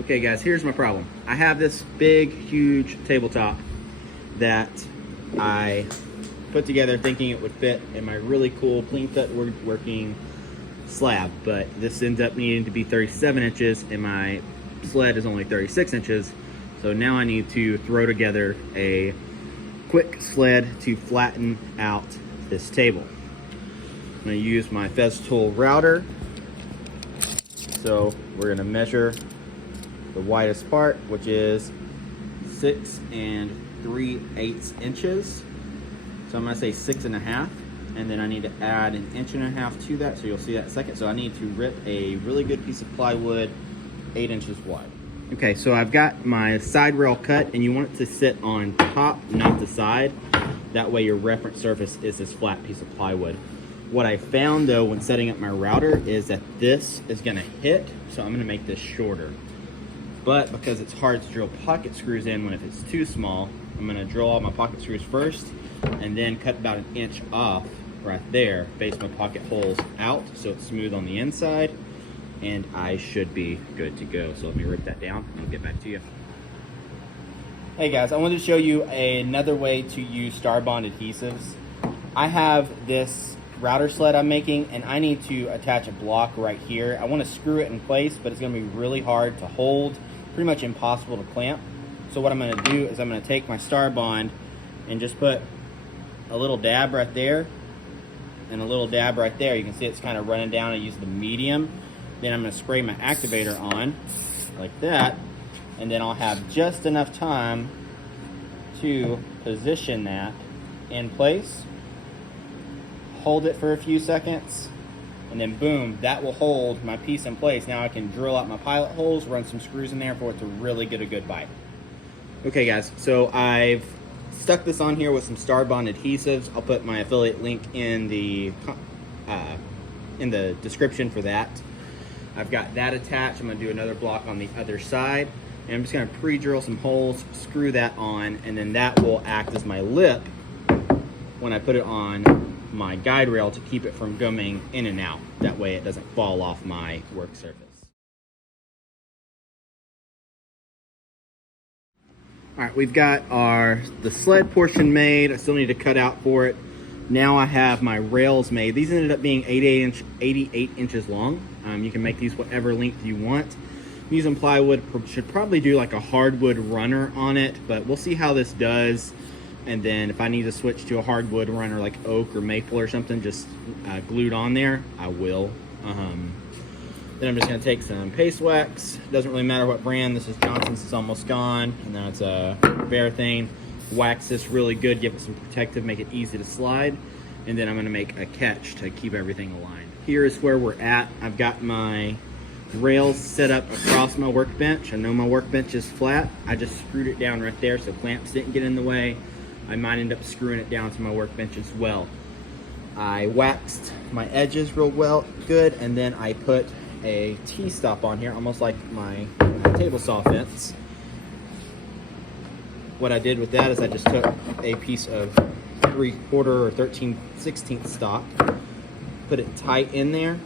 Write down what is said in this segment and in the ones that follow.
Okay guys, here's my problem. I have this big, huge tabletop that I put together thinking it would fit in my really cool, clean fit working slab, but this ends up needing to be 37 inches and my sled is only 36 inches. So now I need to throw together a quick sled to flatten out this table. I'm gonna use my Fez tool router. So we're gonna measure the widest part, which is 6 3/8 inches. So I'm gonna say 6.5, and then I need to add 1.5 inches to that, so you'll see that in a second. So I need to rip a really good piece of plywood 8 inches wide. Okay, so I've got my side rail cut, and you want it to sit on top, not the side. That way your reference surface is this flat piece of plywood. What I found though when setting up my router is that this is gonna hit, so I'm gonna make this shorter. But because it's hard to drill pocket screws in when if it's too small, I'm gonna drill all my pocket screws first and then cut about 1 inch off right there, face my pocket holes out so it's smooth on the inside, and I should be good to go. So let me rip that down and I'll get back to you. Hey guys, I wanted to show you another way to use star bond adhesives. I have this router sled I'm making and I need to attach a block right here. I want to screw it in place, but it's going to be really hard to hold, pretty much impossible to clamp. So what I'm going to do is I'm going to take my star bond and just put a little dab right there and a little dab right there. You can see it's kind of running down. I use the medium. Then I'm going to spray my activator on like that, and then I'll have just enough time to position that in place, hold it for a few seconds, and then boom, that will hold my piece in place. Now I can drill out my pilot holes, run some screws in there for it to really get a good bite. Okay guys, so I've stuck this on here with some star bond adhesives. I'll put my affiliate link in the description for that. I've got that attached. I'm gonna do another block on the other side, and I'm just gonna pre-drill some holes, screw that on, and then that will act as my lip when I put it on my guide rail to keep it from going in and out. That way it doesn't fall off my work surface. All right, we've got the sled portion made. I still need to cut out for it. Now I have my rails made. These ended up being 88 inches long. You can make these whatever length you want. I'm using plywood. Should probably do like a hardwood runner on it, but we'll see how this does. And then if I need to switch to a hardwood runner like oak or maple or something just glued on there, I will. Then I'm just gonna take some paste wax. Doesn't really matter what brand. This is Johnson's, it's almost gone. And then it's a Varathane. Wax this really good, give it some protective, make it easy to slide. And then I'm gonna make a catch to keep everything aligned. Here is where we're at. I've got my rails set up across my workbench. I know my workbench is flat. I just screwed it down right there so clamps didn't get in the way. I might end up screwing it down to my workbench as well. I waxed my edges real good, and then I put a T-stop on here, almost like my table saw fence. What I did with that is I just took a piece of 3/4 or 13/16 stock, put it tight in there,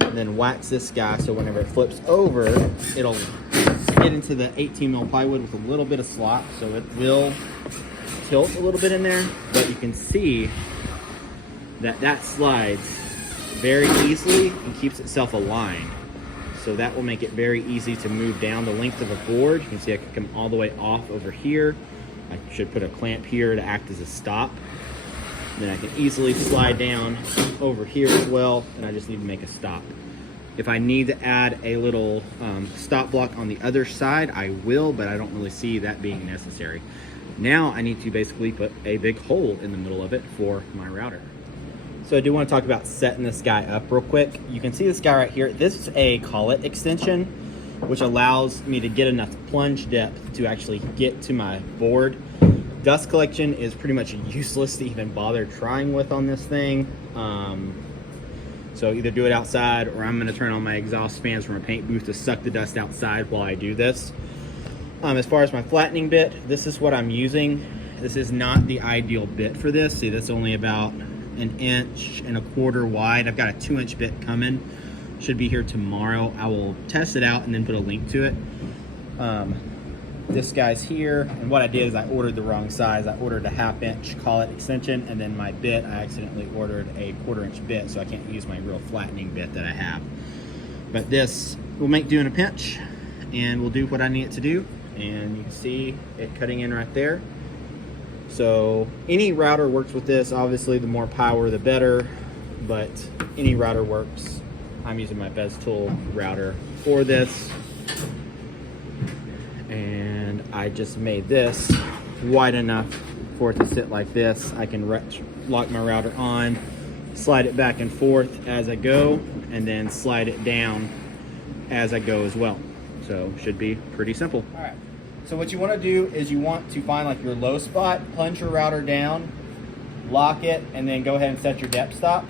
and then wax this guy so whenever it flips over, it'll get into the 18mm plywood with a little bit of slop, so it will tilt a little bit in there, but you can see that slides very easily and keeps itself aligned. So that will make it very easy to move down the length of a board. You can see I can come all the way off over here. I should put a clamp here to act as a stop. Then I can easily slide down over here as well, and I just need to make a stop. If I need to add a little stop block on the other side, I will, but I don't really see that being necessary. Now I need to basically put a big hole in the middle of it for my router. So I do want to talk about setting this guy up real quick. You can see this guy right here. This is a collet extension, which allows me to get enough plunge depth to actually get to my board. Dust collection is pretty much useless to even bother trying with on this thing. So either do it outside, or I'm gonna turn on my exhaust fans from a paint booth to suck the dust outside while I do this. As far as my flattening bit, this is what I'm using. This is not the ideal bit for this. See, that's only about 1.25 inches wide. I've got a 2-inch bit coming Should be here tomorrow. I will test it out and then put a link to it. This guy's here, and what I did is I ordered the wrong size. I ordered a 1/2 inch collet extension, and then my bit, I accidentally ordered a 1/4 inch bit, so I can't use my real flattening bit that I have. But this will make do in a pinch, and will do what I need it to do. And you can see it cutting in right there. So any router works with this. Obviously, the more power, the better, but any router works. I'm using my Tool router for this. And I just made this wide enough for it to sit like this. I can lock my router on, slide it back and forth as I go, and then slide it down as I go as well. So should be pretty simple. All right, so what you want to do is you want to find like your low spot, plunge your router down, lock it, and then go ahead and set your depth stop.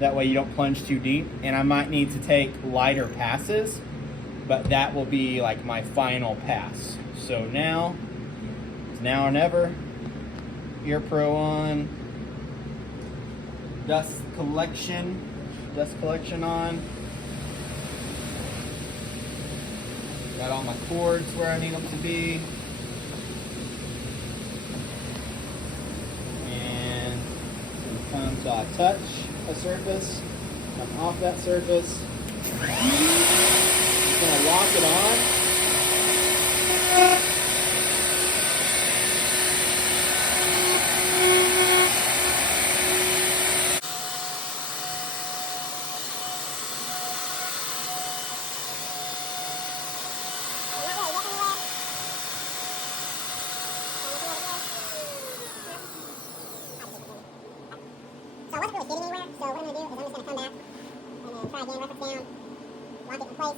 That way you don't plunge too deep. And I might need to take lighter passes, but that will be like my final pass. So now, it's now or never. Ear Pro on. Dust collection on. Got all my cords where I need them to be. And sometimes I touch a surface, come off that surface. Gonna lock it on. So I wasn't really getting anywhere, so what I'm going to do is I'm just going to come back and then try again, reference down, lock it in place.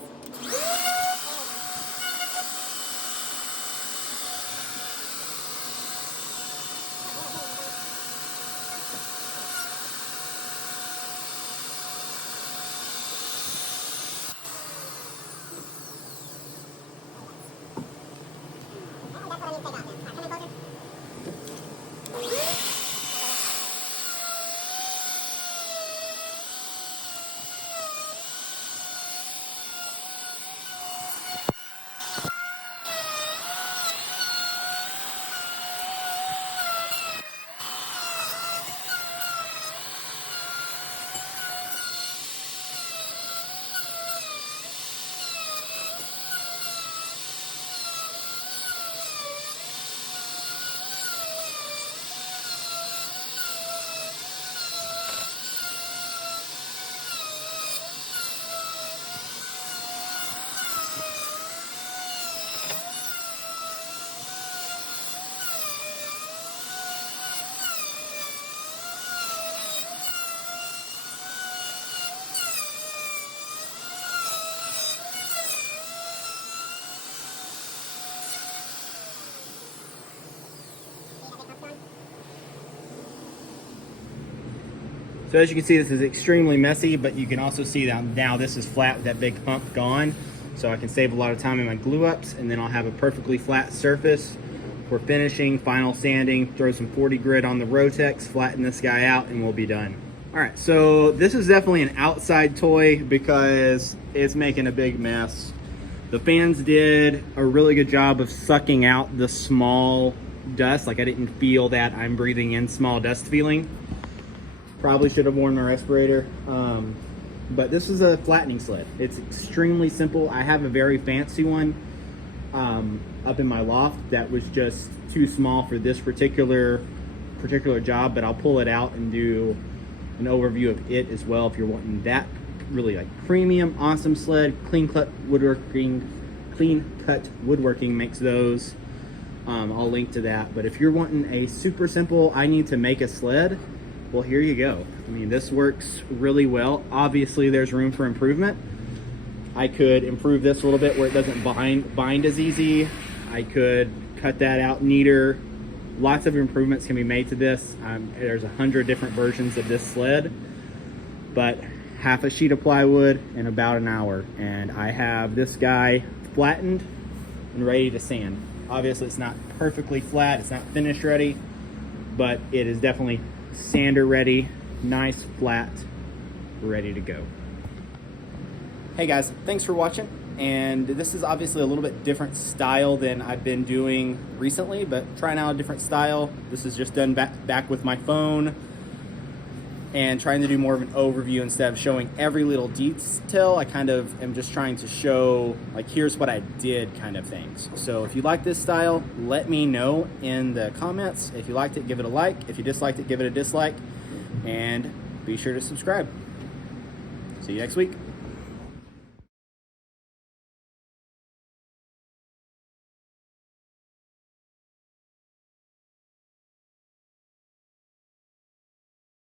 So as you can see, this is extremely messy, but you can also see that now this is flat with that big hump gone. So I can save a lot of time in my glue ups, and then I'll have a perfectly flat surface for finishing, final sanding, throw some 40 grit on the Rotex, flatten this guy out, and we'll be done. All right, so this is definitely an outside toy because it's making a big mess. The fans did a really good job of sucking out the small dust. Like I didn't feel that I'm breathing in small dust feeling. Probably should have worn my respirator. But this is a flattening sled. It's extremely simple. I have a very fancy one up in my loft that was just too small for this particular job, but I'll pull it out and do an overview of it as well if you're wanting that really like premium, awesome sled. Clean cut woodworking makes those. I'll link to that. But if you're wanting a super simple, I need to make a sled, well, here you go. I mean, this works really well. Obviously, there's room for improvement. I could improve this a little bit where it doesn't bind as easy. I could cut that out neater. Lots of improvements can be made to this. There's 100 different versions of this sled, but half a sheet of plywood in about an hour. And I have this guy flattened and ready to sand. Obviously, it's not perfectly flat. It's not finish ready, but it is definitely sander ready, nice, flat, ready to go. Hey guys, thanks for watching. And this is obviously a little bit different style than I've been doing recently, but trying out a different style. This is just done back with my phone and trying to do more of an overview instead of showing every little detail. I kind of am just trying to show, like, here's what I did kind of things. So if you like this style, let me know in the comments. If you liked it, give it a like. If you disliked it, give it a dislike. And be sure to subscribe. See you next week.